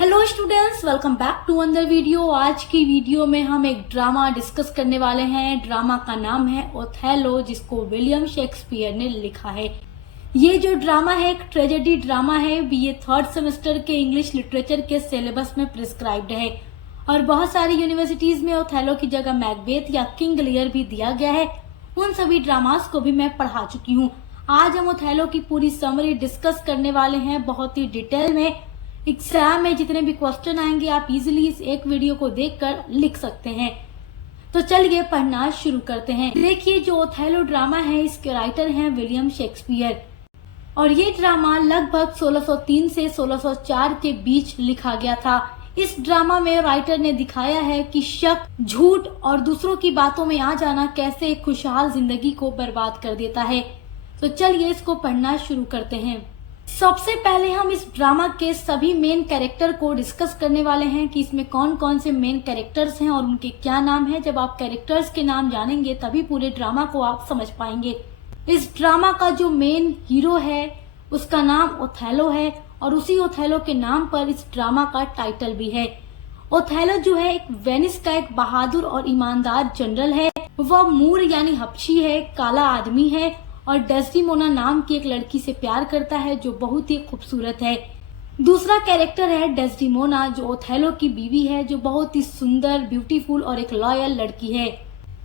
Hello students, welcome back to another video. आज की video में हम एक ड्रामा डिस्कस करने वाले हैं। ड्रामा का नाम है ओथेलो, जिसको विलियम शेक्सपियर ने लिखा है। ये जो ड्रामा है एक ट्रेजेडी ड्रामा है। बीए थर्ड सेमेस्टर के इंग्लिश लिटरेचर के सिलेबस में प्रिस्क्राइब्ड है और बहुत सारी यूनिवर्सिटीज में ओथेलो की जगह मैकबेथ या किंग लियर भी दिया गया है। उन सभी ड्रामास को भी मैं पढ़ा चुकी हूँ। आज हम ओथेलो की पूरी समरी डिस्कस करने वाले हैं बहुत ही डिटेल में। एग्जाम में जितने भी क्वेश्चन आएंगे आप इजीली इस एक वीडियो को देखकर लिख सकते हैं। तो चलिए पढ़ना शुरू करते हैं। देखिए, जो ओथेलो ड्रामा है इसके राइटर हैं विलियम शेक्सपियर और ये ड्रामा लगभग 1603 से 1604 के बीच लिखा गया था। इस ड्रामा में राइटर ने दिखाया है कि शक, झूठ और दूसरों की बातों में आ जाना कैसे एक खुशहाल जिंदगी को बर्बाद कर देता है। तो चलिए इसको पढ़ना शुरू करते हैं। सबसे पहले हम इस ड्रामा के सभी मेन कैरेक्टर को डिस्कस करने वाले हैं कि इसमें कौन कौन से मेन कैरेक्टर्स हैं और उनके क्या नाम है। जब आप कैरेक्टर्स के नाम जानेंगे तभी पूरे ड्रामा को आप समझ पाएंगे। इस ड्रामा का जो मेन हीरो है उसका नाम ओथेलो है और उसी ओथेलो के नाम पर इस ड्रामा का टाइटल भी है। ओथेलो जो है एक वेनिस का एक बहादुर और ईमानदार जनरल है। वह मूर यानी हबशी है, काला आदमी है और डेस्डिमोना नाम की एक लड़की से प्यार करता है जो बहुत ही खूबसूरत है। दूसरा कैरेक्टर है डेस्डिमोना, जो ओथेलो की बीवी है, जो बहुत ही सुंदर, ब्यूटीफुल और एक लॉयल लड़की है।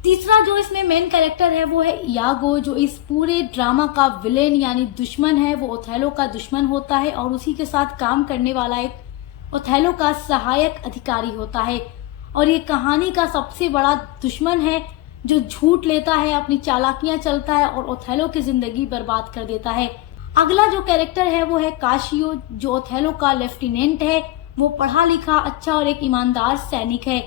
तीसरा जो इसमें मेन कैरेक्टर है वो है इयागो, जो इस पूरे ड्रामा का विलेन यानी दुश्मन है। वो ओथेलो का दुश्मन होता है और उसी के साथ काम करने वाला एक ओथेलो का सहायक अधिकारी होता है और ये कहानी का सबसे बड़ा दुश्मन है जो झूठ लेता है, अपनी चालाकियां चलता है और ओथेलो की जिंदगी बर्बाद कर देता है। अगला जो कैरेक्टर है वो है काशियो, जो ओथेलो का लेफ्टिनेंट है। वो पढ़ा लिखा, अच्छा और एक ईमानदार सैनिक है।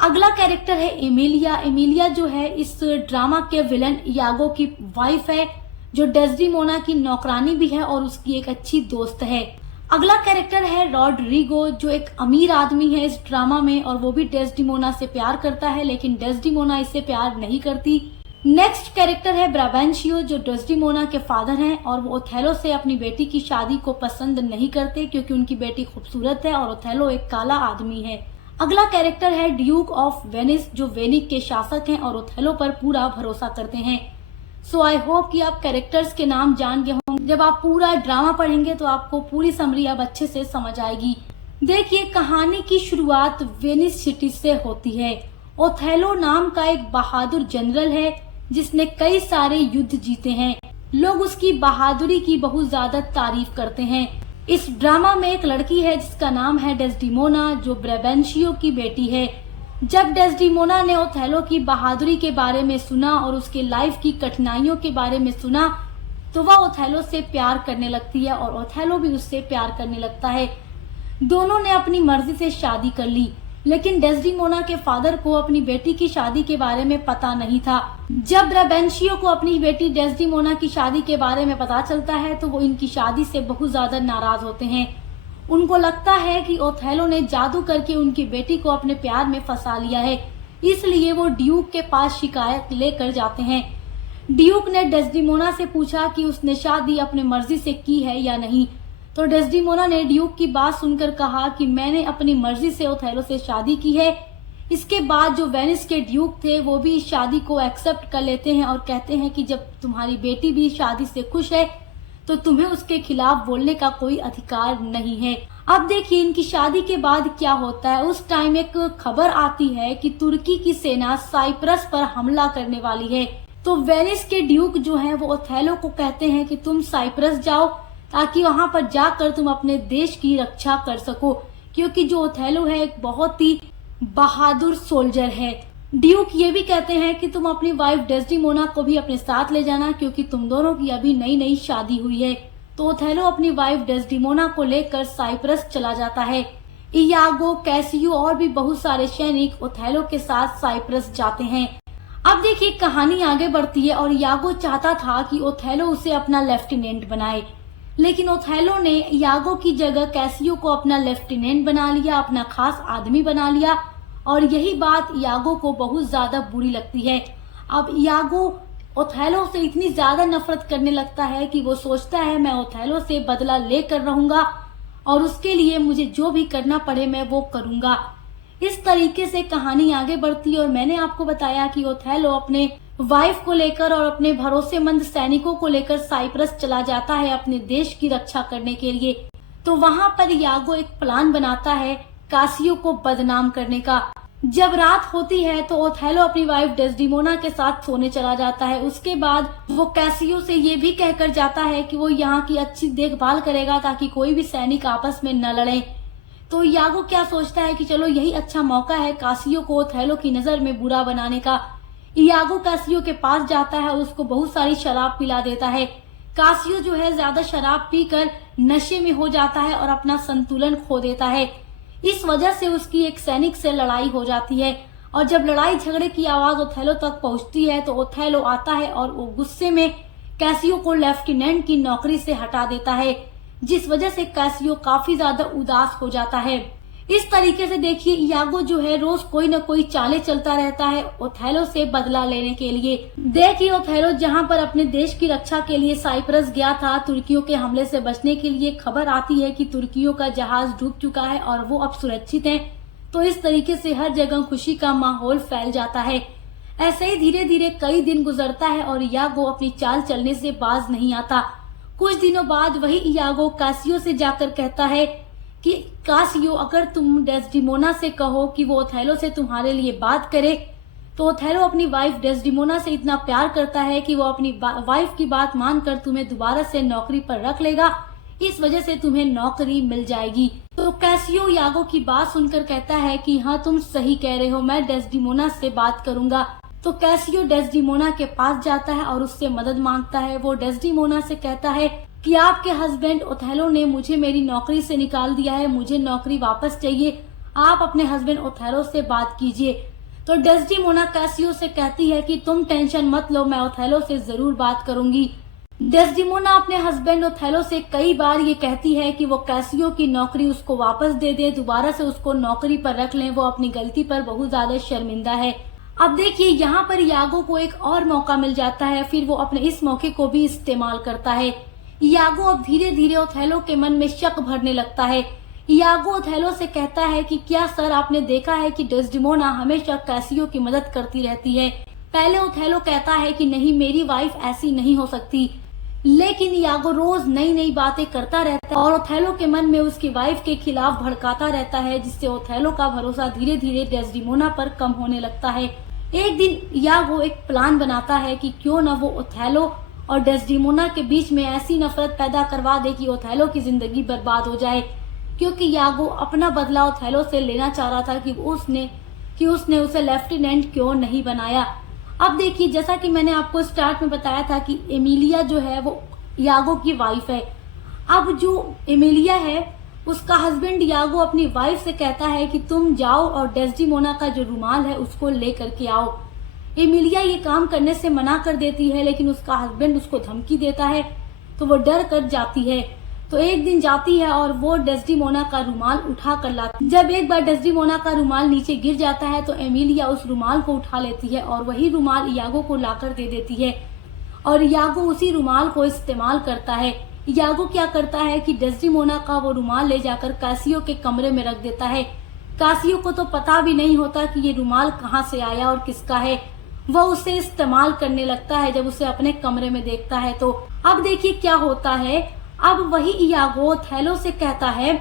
अगला कैरेक्टर है एमिलिया। एमिलिया जो है इस ड्रामा के विलन इयागो की वाइफ है, जो डेस्डिमोना की नौकरानी भी है और उसकी एक अच्छी दोस्त है। अगला कैरेक्टर है रॉड्रिगो, जो एक अमीर आदमी है इस ड्रामा में और वो भी डेस्डिमोना से प्यार करता है, लेकिन डेस्डिमोना इससे प्यार नहीं करती। नेक्स्ट कैरेक्टर है ब्रावेंशियो, जो डेस्डिमोना के फादर हैं और वो ओथेलो से अपनी बेटी की शादी को पसंद नहीं करते क्योंकि उनकी बेटी खूबसूरत है और ओथेलो एक काला आदमी है। अगला कैरेक्टर है ड्यूक ऑफ वेनिस, जो वेनिक के शासक हैं और ओथेलो पर पूरा भरोसा करते हैं। सो आई होप कि आप कैरेक्टर्स के नाम जान गए होंगे। जब आप पूरा ड्रामा पढ़ेंगे तो आपको पूरी समरी अब अच्छे से समझ आएगी। देखिए, कहानी की शुरुआत वेनिस सिटी से होती है। ओथेलो नाम का एक बहादुर जनरल है जिसने कई सारे युद्ध जीते हैं। लोग उसकी बहादुरी की बहुत ज्यादा तारीफ करते हैं। इस ड्रामा में एक लड़की है जिसका नाम है डेस्डिमोना, जो ब्रावेंशियो की बेटी है। जब डेस्डिमोना ने ओथेलो की बहादुरी के बारे में सुना और उसके लाइफ की कठिनाइयों के बारे में सुना तो वह ओथेलो से प्यार करने लगती है और ओथेलो भी उससे प्यार करने लगता है। दोनों ने अपनी मर्जी से शादी कर ली, लेकिन डेस्डिमोना के फादर को अपनी बेटी की शादी के बारे में पता नहीं था। जब ब्रावेंशियो को अपनी बेटी डेस्डिमोना की शादी के बारे में पता चलता है तो वो इनकी शादी से बहुत ज्यादा नाराज होते हैं। उनको लगता है कि ओथेलो ने जादू करके उनकी बेटी को अपने प्यार में फंसा लिया है, इसलिए वो ड्यूक के पास शिकायत लेकर जाते हैं। ड्यूक ने डेस्डिमोना से पूछा कि उसने शादी अपने मर्जी से की है या नहीं, तो डेस्डिमोना ने ड्यूक की बात सुनकर कहा कि मैंने अपनी मर्जी से ओथेलो से शादी की है। इसके बाद जो वेनिस के ड्यूक थे वो भी इस शादी को एक्सेप्ट कर लेते हैं और कहते हैं कि जब तुम्हारी बेटी भी शादी से खुश है तो तुम्हें उसके खिलाफ बोलने का कोई अधिकार नहीं है। अब देखिए इनकी शादी के बाद क्या होता है। उस टाइम एक खबर आती है कि तुर्की की सेना साइप्रस पर हमला करने वाली है। तो वेनिस के ड्यूक जो हैं वो ओथेलो को कहते हैं कि तुम साइप्रस जाओ ताकि वहां पर जाकर तुम अपने देश की रक्षा कर सको, क्योंकि जो ओथेलो है एक बहुत ही बहादुर सोल्जर है। ड्यूक ये भी कहते हैं कि तुम अपनी वाइफ डेस्डिमोना को भी अपने साथ ले जाना क्योंकि तुम दोनों की अभी नई नई शादी हुई है। तो ओथेलो अपनी वाइफ डेस्डिमोना को लेकर साइप्रस चला जाता है। इयागो, कैसियो और भी बहुत सारे सैनिक ओथेलो के साथ साइप्रस जाते हैं। अब देखिए कहानी आगे बढ़ती है और इयागो चाहता था कि ओथेलो उसे अपना लेफ्टिनेंट बनाए, लेकिन ओथेलो ने इयागो की जगह कैसियो को अपना लेफ्टिनेंट बना लिया, अपना खास आदमी बना लिया और यही बात इयागो को बहुत ज्यादा बुरी लगती है। अब इयागो ओथेलो से इतनी ज्यादा नफरत करने लगता है कि वो सोचता है मैं ओथेलो से बदला लेकर रहूंगा और उसके लिए मुझे जो भी करना पड़े मैं वो करूंगा। इस तरीके से कहानी आगे बढ़ती है और मैंने आपको बताया कि ओथेलो अपने वाइफ को लेकर और अपने भरोसेमंद सैनिकों को लेकर साइप्रस चला जाता है अपने देश की रक्षा करने के लिए। तो वहां पर यागो एक प्लान बनाता है कासियो को बदनाम करने का। जब रात होती है तो ओथेलो अपनी वाइफ डेस्डिमोना के साथ सोने चला जाता है। उसके बाद वो कासियो से ये भी कहकर जाता है कि वो यहाँ की अच्छी देखभाल करेगा ताकि कोई भी सैनिक आपस में न लड़े। तो यागो क्या सोचता है कि चलो यही अच्छा मौका है कासियो को ओथेलो की नजर में बुरा बनाने का। यागो कासियो के पास जाता है, उसको बहुत सारी शराब पिला देता है। कासियो जो है ज्यादा शराब पीकर नशे में हो जाता है और अपना संतुलन खो देता है। इस वजह से उसकी एक सैनिक से लड़ाई हो जाती है और जब लड़ाई झगड़े की आवाज ओथेलो तक पहुंचती है तो ओथेलो आता है और वो गुस्से में कासियो को लेफ्टिनेंट की नौकरी से हटा देता है, जिस वजह से कासियो काफी ज्यादा उदास हो जाता है। इस तरीके से देखिए यागो जो है रोज कोई न कोई चाले चलता रहता है ओथेलो से बदला लेने के लिए। देखिए ओथेलो जहां पर अपने देश की रक्षा के लिए साइप्रस गया था, तुर्कियों के हमले से बचने के लिए खबर आती है कि तुर्कियों का जहाज डूब चुका है और वो अब सुरक्षित हैं। तो इस तरीके से हर जगह खुशी का माहौल फैल जाता है। ऐसे ही धीरे धीरे कई दिन गुजरता है और यागो अपनी चाल चलने से बाज नहीं आता। कुछ दिनों बाद वही यागो कासियो से जाकर कहता है कि कासियो अगर तुम डेस्डिमोना से कहो कि वो ओथेलो से तुम्हारे लिए बात करे, तो ओथेलो अपनी वाइफ डेस्डिमोना से इतना प्यार करता है कि वो अपनी वाइफ की बात मानकर तुम्हें दोबारा से नौकरी पर रख लेगा। इस वजह से तुम्हें नौकरी मिल जाएगी। तो कासियो यागो की बात सुनकर कहता है कि हाँ तुम सही कह रहे हो, मैं डेस्डिमोना से बात करूंगा। तो कासियो डेस्डिमोना के पास जाता है और उससे मदद मांगता है। वो डेस्डिमोना से कहता है कि आपके हस्बैंड ओथेलो ने मुझे मेरी नौकरी से निकाल दिया है, मुझे नौकरी वापस चाहिए, आप अपने हस्बैंड ओथेलो से बात कीजिए। तो डेस्डिमोना कासियो से कहती है कि तुम टेंशन मत लो, मैं ओथेलो से जरूर बात करूंगी। डेस्डिमोना अपने हस्बैंड ओथेलो से कई बार ये कहती है कि वो कासियो की नौकरी उसको वापस दे दे, दोबारा से उसको नौकरी पर रख लें, वो अपनी गलती पर बहुत ज्यादा शर्मिंदा है। अब देखिए यहाँ पर यागो को एक और मौका मिल जाता है, फिर वो अपने इस मौके को भी इस्तेमाल करता है। यागो अब धीरे धीरे ओथेलो के मन में शक भरने लगता है। यागो ओथेलो से कहता है कि क्या सर आपने देखा है कि डेस्डिमोना हमेशा कासियो की मदद करती रहती है। पहले ओथेलो कहता है कि नहीं मेरी वाइफ ऐसी नहीं हो सकती, लेकिन यागो रोज नई नई बातें करता रहता है और ओथेलो के मन में उसकी वाइफ के खिलाफ भड़काता रहता है, जिससे ओथेलो का भरोसा धीरे धीरे डेस्डिमोना पर कम होने लगता है। एक दिन यागो एक प्लान बनाता है कि क्यों न वो ओथेलो और डेस्डिमोना के बीच में ऐसी नफरत पैदा करवा दे कि ओथेलो की जिंदगी बर्बाद हो जाए, क्योंकि यागो अपना बदला ओथेलो से लेना चाह रहा था कि उसने उसे लेफ्टिनेंट क्यों नहीं बनाया। अब देखिए जैसा कि मैंने आपको स्टार्ट में बताया था कि एमिलिया जो है वो यागो की वाइफ है। अब जो एमिलिया है उसका हस्बैंड यागो अपनी वाइफ से कहता है कि तुम जाओ और डेस्डिमोना का जो रुमाल है उसको ले करके आओ। एमिलिया ये काम करने से मना कर देती है, लेकिन उसका हस्बैंड उसको धमकी देता है तो वो डर कर जाती है। तो एक दिन जाती है और वो डेस्डिमोना का रुमाल उठा कर लाती है। जब एक बार डेस्डिमोना का रुमाल नीचे गिर जाता है तो एमिलिया उस रुमाल को उठा लेती है और वही रुमाल यागो को लाकर दे देती है और यागो उसी रुमाल को इस्तेमाल करता है। यागो क्या करता है कि डेस्डिमोना का वो रुमाल ले जाकर कासियो के कमरे में रख देता है। कासियो को तो पता भी नहीं होता कि ये रुमाल कहाँ से आया और किसका है। वह उसे इस्तेमाल करने लगता है जब उसे अपने कमरे में देखता है। तो अब देखिए क्या होता है। अब वही यागो ओथेलो से कहता है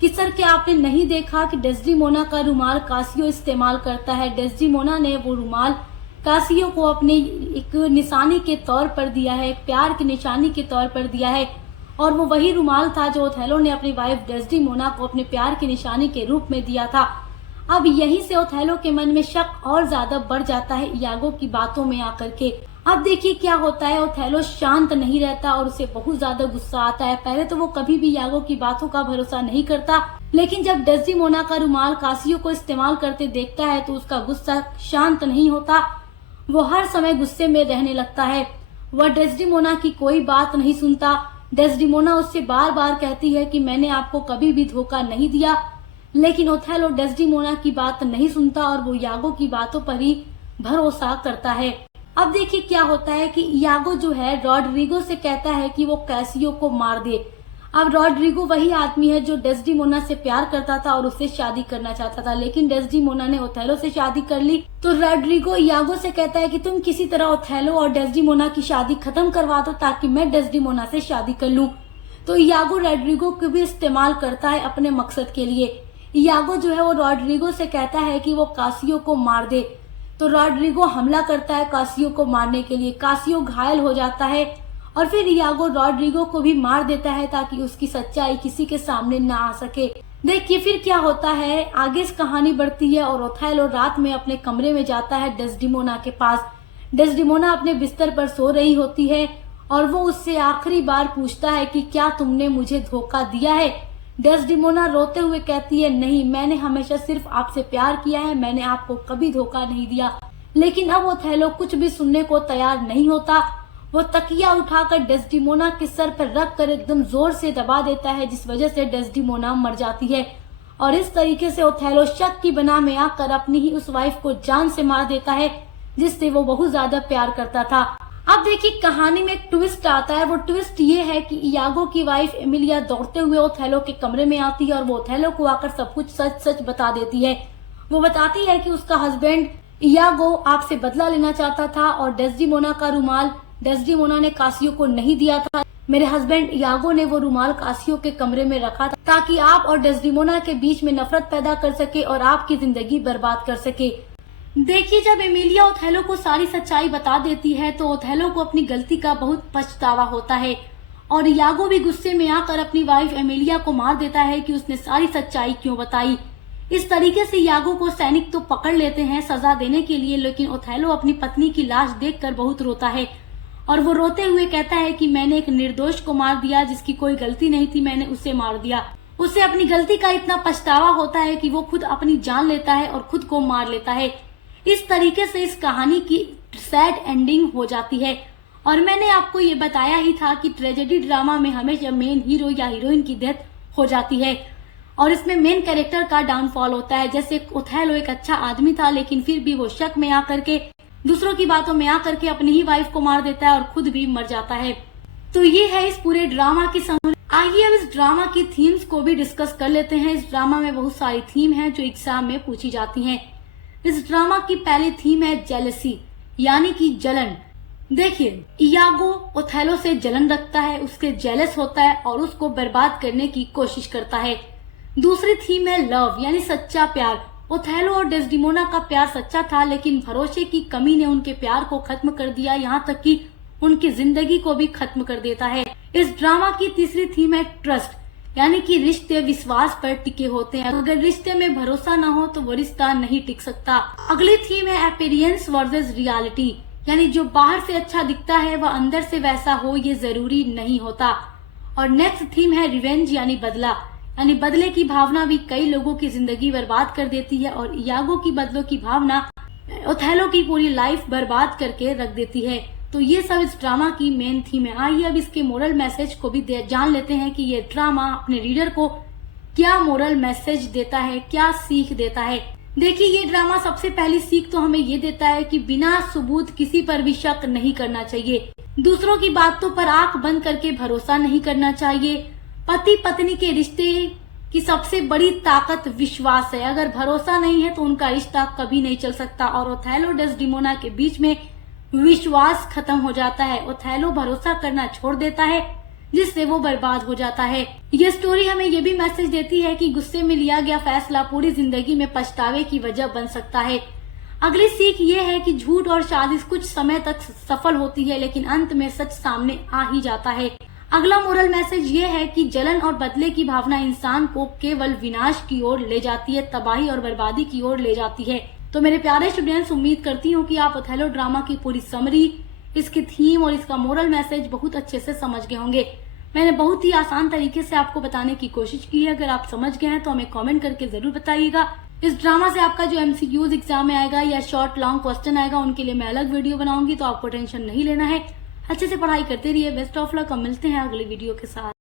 कि सर क्या आपने नहीं देखा कि डेस्डिमोना का रुमाल कासियो इस्तेमाल करता है। डेस्डिमोना ने वो रुमाल कासियो को अपने एक निशानी के तौर पर दिया है, एक प्यार की निशानी के तौर पर दिया है और वो वही रुमाल था जो ओथेलो ने अपनी वाइफ डेस्डिमोना को अपने प्यार की निशानी के रूप में दिया था। अब यहीं से ओथेलो के मन में शक और ज्यादा बढ़ जाता है यागो की बातों में आकर के। अब देखिए क्या होता है। ओथेलो शांत नहीं रहता और उसे बहुत ज्यादा गुस्सा आता है। पहले तो वो कभी भी यागो की बातों का भरोसा नहीं करता, लेकिन जब डेस्डिमोना का रुमाल कासियो को इस्तेमाल करते देखता है तो उसका गुस्सा शांत नहीं होता। वो हर समय गुस्से में रहने लगता है। वह डेस्डिमोना की कोई बात नहीं सुनता। डेस्डिमोना उससे बार बार कहती है कि मैंने आपको कभी भी धोखा नहीं दिया, लेकिन ओथेलो डेस्डिमोना की बात नहीं सुनता और वो यागो की बातों पर ही भरोसा करता है। अब देखिए क्या होता है कि यागो जो है रॉड्रिगो से कहता है कि वो कासियो को मार दे। अब रॉड्रिगो वही आदमी है जो डेस्डिमोना से प्यार करता था और उससे शादी करना चाहता था, लेकिन डेस्डिमोना ने ओथेलो से शादी कर ली। तो रॉड्रिगो इयागो से कहता है कि तुम किसी तरह ओथेलो और डेस्डिमोना की शादी खत्म करवा दो ताकि मैं डेस्डिमोना से शादी कर लूं। तो इयागो रॉड्रिगो को भी इस्तेमाल करता है अपने मकसद के लिए। इयागो जो है वो रॉड्रिगो से कहता है कि वो कासियो को मार दे। तो रॉड्रिगो हमला करता है कासियो को मारने के लिए। कासियो घायल हो जाता है और फिर इयागो रॉड्रिगो को भी मार देता है ताकि उसकी सच्चाई किसी के सामने ना आ सके। देखिए फिर क्या होता है, आगे इस कहानी बढ़ती है और ओथेलो रात में अपने कमरे में जाता है डेस्डिमोना के पास। डेस्डिमोना अपने बिस्तर पर सो रही होती है और वो उससे आखिरी बार पूछता है कि क्या तुमने मुझे धोखा दिया है। डेस्डिमोना रोते हुए कहती है, नहीं, मैंने हमेशा सिर्फ आपसे प्यार किया है, मैंने आपको कभी धोखा नहीं दिया। लेकिन अब ओथेलो कुछ भी सुनने को तैयार नहीं होता। वो तकिया उठाकर डेस्डिमोना के सर पर रखकर एकदम जोर से दबा देता है, जिस वजह से डेस्डिमोना मर जाती है। और इस तरीके से ओथेलो शक की बना में आकर अपनी ही उस वाइफ को जान से मार देता है जिससे वो बहुत ज्यादा प्यार करता था। अब देखिए कहानी में एक ट्विस्ट आता है। वो ट्विस्ट ये है कि इयागो की वाइफ एमिलिया दौड़ते हुए ओथेलो के कमरे में आती है और वो ओथेलो को आकर सब कुछ सच सच बता देती है। वो बताती है कि उसका हस्बैंड इयागो आपसे बदला लेना चाहता था और डेस्डिमोना का रुमाल डेस्डिमोना ने कासियो को नहीं दिया था। मेरे हस्बैंड इयागो ने वो रुमाल कासियो के कमरे में रखा था ताकि आप और डेस्डिमोना के बीच में नफरत पैदा कर सके और आपकी जिंदगी बर्बाद कर सके। देखिए जब एमिलिया ओथेलो को सारी सच्चाई बता देती है तो ओथेलो को अपनी गलती का बहुत पछतावा होता है और इयागो भी गुस्से में आकर अपनी वाइफ एमिलिया को मार देता है कि उसने सारी सच्चाई क्यों बताई। इस तरीके से इयागो को सैनिक तो पकड़ लेते हैं सजा देने के लिए, लेकिन ओथेलो अपनी पत्नी की लाश देखकर बहुत रोता है और वो रोते हुए कहता है कि मैंने एक निर्दोष को मार दिया जिसकी कोई गलती नहीं थी, मैंने उसे मार दिया। उसे अपनी गलती का इतना पछतावा होता है कि वो खुद अपनी जान लेता है और खुद को मार लेता है। इस तरीके से इस कहानी की सैड एंडिंग हो जाती है। और मैंने आपको ये बताया ही था कि ट्रेजेडी ड्रामा में हमेशा मेन हीरो या हीरोइन की डेथ हो जाती है और इसमें मेन कैरेक्टर का डाउनफॉल होता है। जैसे ओथेलो एक अच्छा आदमी था लेकिन फिर भी वो शक में आकर के दूसरों की बातों में आकर के अपनी ही वाइफ को मार देता है और खुद भी मर जाता है। तो ये है इस पूरे ड्रामा की समरी। आइए अब इस ड्रामा की थीम्स को भी डिस्कस कर लेते हैं। इस ड्रामा में बहुत सारी थीम है जो एग्जाम में पूछी जाती हैं। इस ड्रामा की पहली थीम है जेलसी, यानी कि जलन। देखिए इयागो ओथेलो से जलन रखता है, उसके जेलस होता है और उसको बर्बाद करने की कोशिश करता है। दूसरी थीम है लव, यानी सच्चा प्यार। ओथेलो और डेस्डिमोना का प्यार सच्चा था लेकिन भरोसे की कमी ने उनके प्यार को खत्म कर दिया, यहाँ तक कि उनकी जिंदगी को भी खत्म कर देता है। इस ड्रामा की तीसरी थीम है ट्रस्ट, यानी कि रिश्ते विश्वास पर टिके होते हैं। अगर रिश्ते में भरोसा न हो तो वो रिश्ता नहीं टिक सकता। अगली थीम है अपीयरेंस वर्सेस रियलिटी, यानी जो बाहर से अच्छा दिखता है वह अंदर से वैसा हो ये जरूरी नहीं होता। और नेक्स्ट थीम है रिवेंज, यानी बदला, यानी बदले की भावना भी कई लोगों की जिंदगी बर्बाद कर देती है और इयागो की बदलों की भावना ओथेलो की पूरी लाइफ बर्बाद करके रख देती है। तो ये सब इस ड्रामा की मेन थीम है। आइए अब इसके मोरल मैसेज को भी जान लेते हैं कि ये ड्रामा अपने रीडर को क्या मोरल मैसेज देता है, क्या सीख देता है। देखिए ये ड्रामा सबसे पहली सीख तो हमें ये देता है कि बिना सबूत किसी पर भी शक नहीं करना चाहिए। दूसरों की बातों पर आंख बंद करके भरोसा नहीं करना चाहिए। पति पत्नी के रिश्ते की सबसे बड़ी ताकत विश्वास है। अगर भरोसा नहीं है तो उनका रिश्ता कभी नहीं चल सकता। और ओथेलो डेस्डिमोना के बीच में विश्वास खत्म हो जाता है। ओथेलो भरोसा करना छोड़ देता है जिससे वो बर्बाद हो जाता है। ये स्टोरी हमें ये भी मैसेज देती है कि गुस्से में लिया गया फैसला पूरी जिंदगी में पछतावे की वजह बन सकता है। अगली सीख ये है कि झूठ और साजिश कुछ समय तक सफल होती है लेकिन अंत में सच सामने आ ही जाता है। अगला मोरल मैसेज ये है कि जलन और बदले की भावना इंसान को केवल विनाश की ओर ले जाती है, तबाही और बर्बादी की ओर ले जाती है। तो मेरे प्यारे स्टूडेंट्स, उम्मीद करती हूँ कि आप ओथेलो ड्रामा की पूरी समरी, इसकी थीम और इसका मोरल मैसेज बहुत अच्छे से समझ गए होंगे। मैंने बहुत ही आसान तरीके से आपको बताने की कोशिश की है। अगर आप समझ गए हैं तो हमें कमेंट करके जरूर बताइएगा। इस ड्रामा से आपका जो MCQs एग्जाम में आएगा या शॉर्ट लॉन्ग क्वेश्चन आएगा उनके लिए मैं अलग वीडियो बनाऊंगी, तो आपको टेंशन नहीं लेना है। अच्छे से पढ़ाई करते रहिए। Best of luck. मिलते हैं अगले वीडियो के साथ।